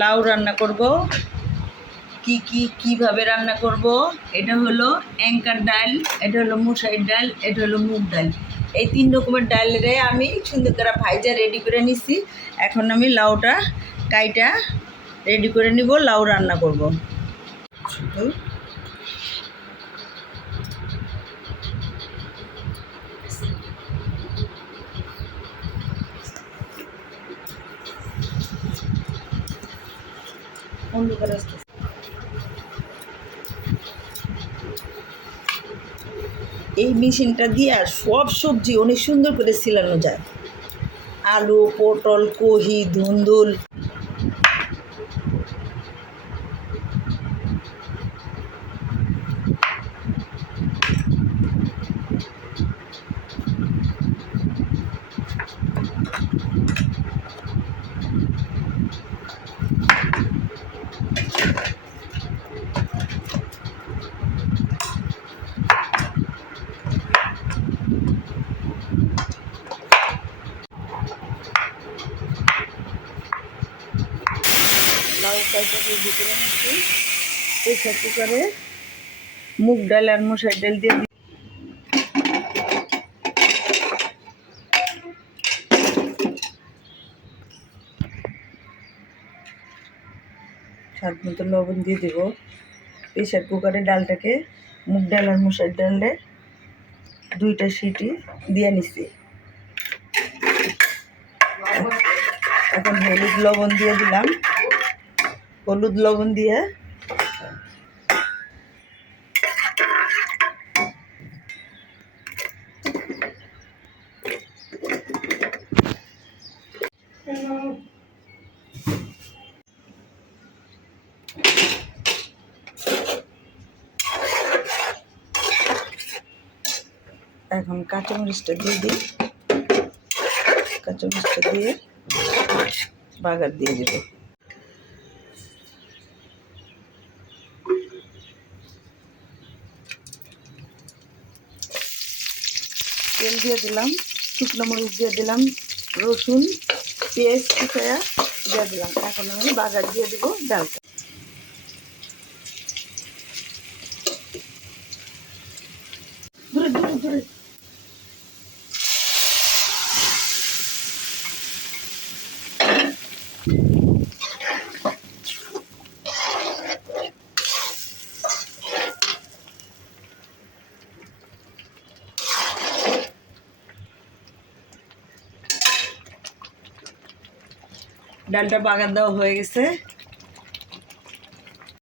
লাউ রান্না করব। কিভাবে রান্না করব? এটা হলো অ্যাঙ্কার ডাল, এটা হলো মুসারির ডাল, এটা হলো মুগ ডাল। এই 3 রকমের ডালের আমি সুন্দর করে ভাইজা রেডি করে নিছি। এখন আমি লাউটা কাইটা রেডি করে নিব, লাউ রান্না করব। শুধু অন্ধকার আসতেছে। এই মেশিনটা দিয়ে সব সবজি অনেক সুন্দর করে ছিলানো যায়। আলু, পটল, কহি, ধুন্দুল। লাউ কাইটা ভিতরে নিচ্ছি। প্রেসার কুকারে মুগ ডাল আর মশার ডাল দিয়ে স্বাদ মতো লবণ দিয়ে দেব। প্রেসার কুকারে ডালটাকে, মুগ ডাল আর মশার ডালে 2টা সিটি দিয়ে নিছি। এখন হলুদ লবণ দিয়ে দিলাম। হলুদ লবণ দিয়ে এখন কাঁচামরিচটা দিয়ে দিই। কাঁচামরিচটা দিয়ে বাগার দিয়ে দেব। তেল দিয়ে দিলাম, শুকনো মরিচ দিয়ে দিলাম, রসুন, পেঁয়াজ কুচায়া দিয়ে দিলাম। এখন আমি বাগার দিয়ে দেবো ডালটা। ধরে ধরে ধরে ডালটা বাগার দেওয়া হয়ে গেছে।